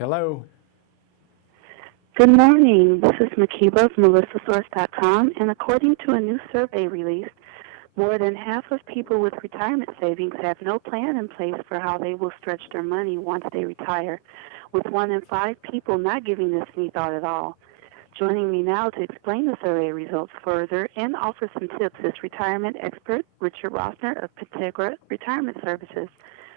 Hello. Good morning. This is Makiba of melissasource.com, and according to a new survey released, more than half of people with retirement savings have no plan in place for how they will stretch their money once they retire, with 1 in 5 people not giving this any thought at all. Joining me now to explain the survey results further and offer some tips is retirement expert Richard Rausser of Integra Retirement Services.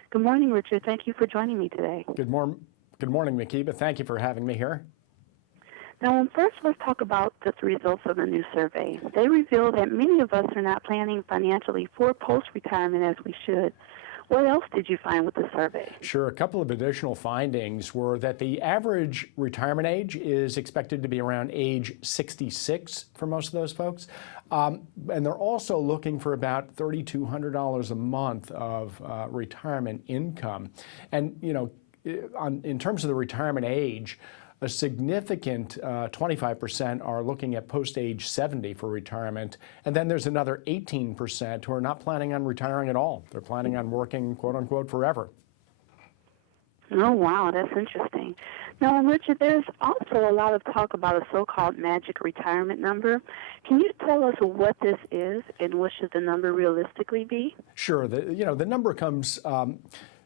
Good morning, Richard. Thank you for joining me today. Good morning, Makiba. Thank you for having me here. Now, first, let's talk about the results of the new survey. They reveal that many of us are not planning financially for post-retirement as we should. What else did you find with the survey? Sure. A couple of additional findings were that the average retirement age is expected to be around age 66 for most of those folks. And they're also looking for about $3,200 a month of retirement income. And, you know, in terms of the retirement age, a significant 25% are looking at post-age 70 for retirement, and then there's another 18% who are not planning on retiring at all. They're planning on working, quote-unquote, forever. Oh, wow, that's interesting. Now, Richard, there's also a lot of talk about a so-called magic retirement number. Can you tell us what this is and what should the number realistically be? Sure. The number comes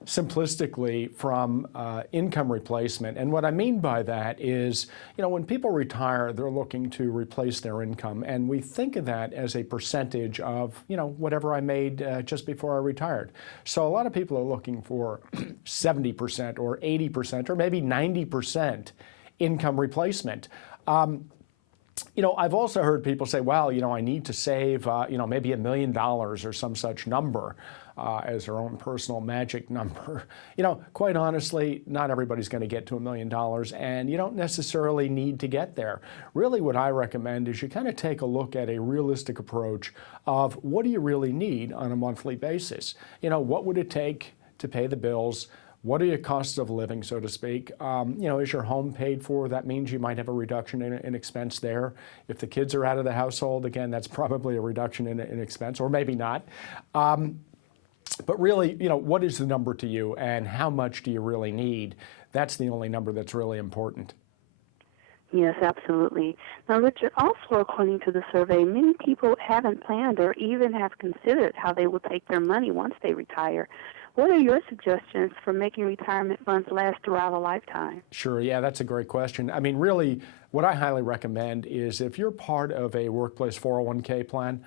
simplistically from income replacement. And what I mean by that is, when people retire, they're looking to replace their income. And we think of that as a percentage of, whatever I made just before I retired. So a lot of people are looking for 70% or 80% or maybe 90% income replacement. I've also heard people say, well, I need to save, maybe $1 million or some such number as their own personal magic number. Quite honestly, not everybody's going to get to $1 million, and you don't necessarily need to get there. Really, what I recommend is you kind of take a look at a realistic approach of what do you really need on a monthly basis? What would it take to pay the bills? What are your costs of living, so to speak? Is your home paid for? That means you might have a reduction in expense there. If the kids are out of the household, again, that's probably a reduction in expense, or maybe not. But really, what is the number to you, and how much do you really need? That's the only number that's really important. Yes, absolutely. Now, Richard, also according to the survey, many people haven't planned or even have considered how they will take their money once they retire. What are your suggestions for making retirement funds last throughout a lifetime? Sure, yeah, that's a great question. I mean, really, what I highly recommend is if you're part of a workplace 401k plan,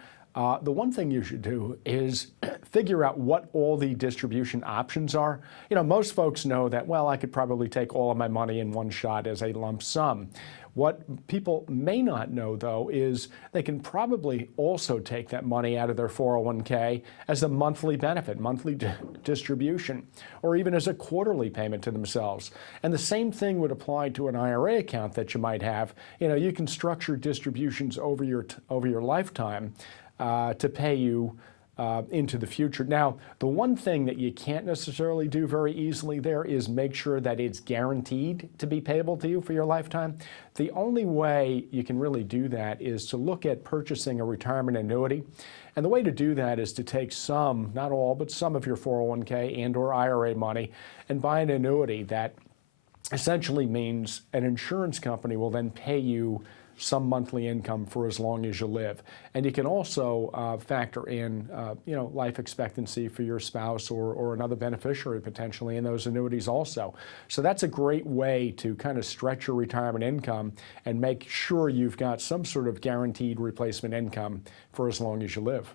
the one thing you should do is figure out what all the distribution options are. Most folks know that, well, I could probably take all of my money in one shot as a lump sum. What people may not know, though, is they can probably also take that money out of their 401k as a monthly benefit, monthly distribution, or even as a quarterly payment to themselves. And the same thing would apply to an IRA account that you might have. You can structure distributions over your lifetime to pay you into the future. Now, the one thing that you can't necessarily do very easily there is make sure that it's guaranteed to be payable to you for your lifetime. The only way you can really do that is to look at purchasing a retirement annuity. And the way to do that is to take some, not all, but some of your 401k and or IRA money and buy an annuity that essentially means an insurance company will then pay you some monthly income for as long as you live. And you can also factor in, life expectancy for your spouse or another beneficiary potentially in those annuities also. So that's a great way to kind of stretch your retirement income and make sure you've got some sort of guaranteed replacement income for as long as you live.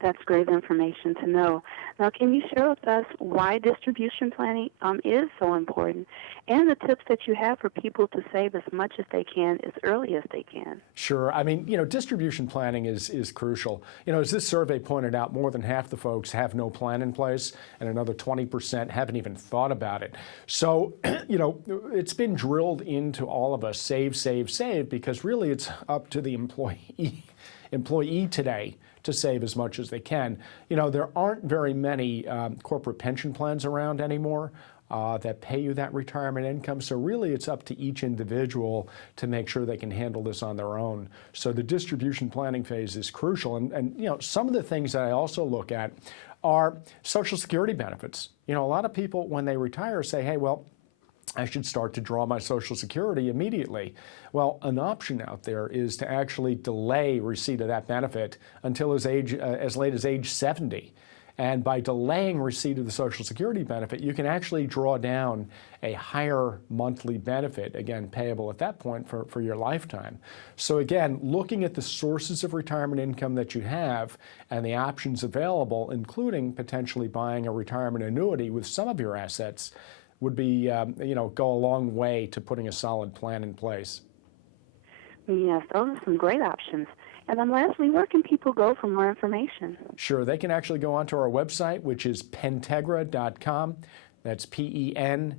That's great information to know. Now, can you share with us why distribution planning is so important and the tips that you have for people to save as much as they can as early as they can? Sure. I mean, distribution planning is crucial. As this survey pointed out, more than half the folks have no plan in place and another 20% haven't even thought about it. So, it's been drilled into all of us, save, save, save, because really it's up to the employee today to save as much as they can. There aren't very many corporate pension plans around anymore that pay you that retirement income. So really it's up to each individual to make sure they can handle this on their own. So the distribution planning phase is crucial. And some of the things that I also look at are Social Security benefits. A lot of people when they retire say, hey, well, I should start to draw my Social Security immediately. Well, an option out there is to actually delay receipt of that benefit until as late as age 70. And by delaying receipt of the Social Security benefit, you can actually draw down a higher monthly benefit, again, payable at that point for your lifetime. So again, looking at the sources of retirement income that you have and the options available, including potentially buying a retirement annuity with some of your assets, would be, go a long way to putting a solid plan in place. Yes, those are some great options. And then lastly, where can people go for more information? Sure, they can actually go onto our website, which is pentegra.com. That's pentegra.com.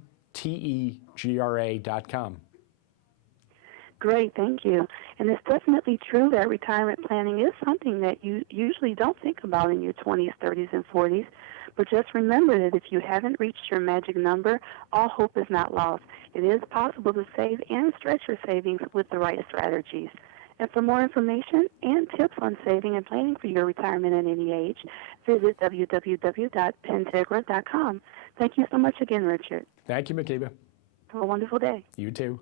Great, thank you. And it's definitely true that retirement planning is something that you usually don't think about in your 20s, 30s, and 40s. But just remember that if you haven't reached your magic number, all hope is not lost. It is possible to save and stretch your savings with the right strategies. And for more information and tips on saving and planning for your retirement at any age, visit www.pentegra.com. Thank you so much again, Richard. Thank you, Makiba. Have a wonderful day. You too.